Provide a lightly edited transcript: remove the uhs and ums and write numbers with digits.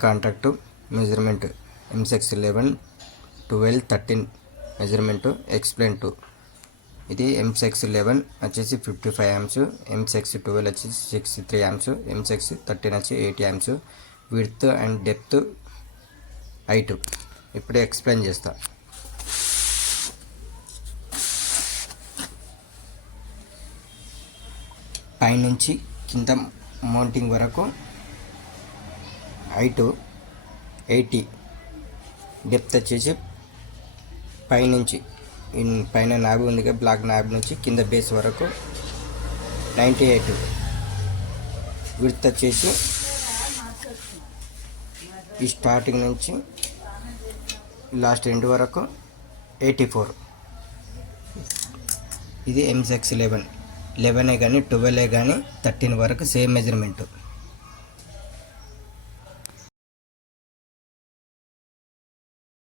Contact measurement M6 11 12 13 measurement explain to. ఇది M6 11 వచ్చేసి 55 amps, M6 12 వచ్చేసి 63 amps, M6 13 వచ్చి 80 amps. Width and depth height ఇప్పుడే explain చేస్తా. పైనుంచి కింద మౌంటింగ్ వరకు హైటు 80, డెప్త్ వచ్చేసి పైనుంచి పైన నాబ్ ఉంది కదా, బ్లాక్ నాబ్ నుంచి కింద బేస్ వరకు 98, విడ్త్ వచ్చేసి ఈ స్టార్టింగ్ నుంచి లాస్ట్ ఎండ్ వరకు 84. ఇది M6 11 కానీ 12 కానీ 13 వరకు సేమ్ మెజర్మెంట్.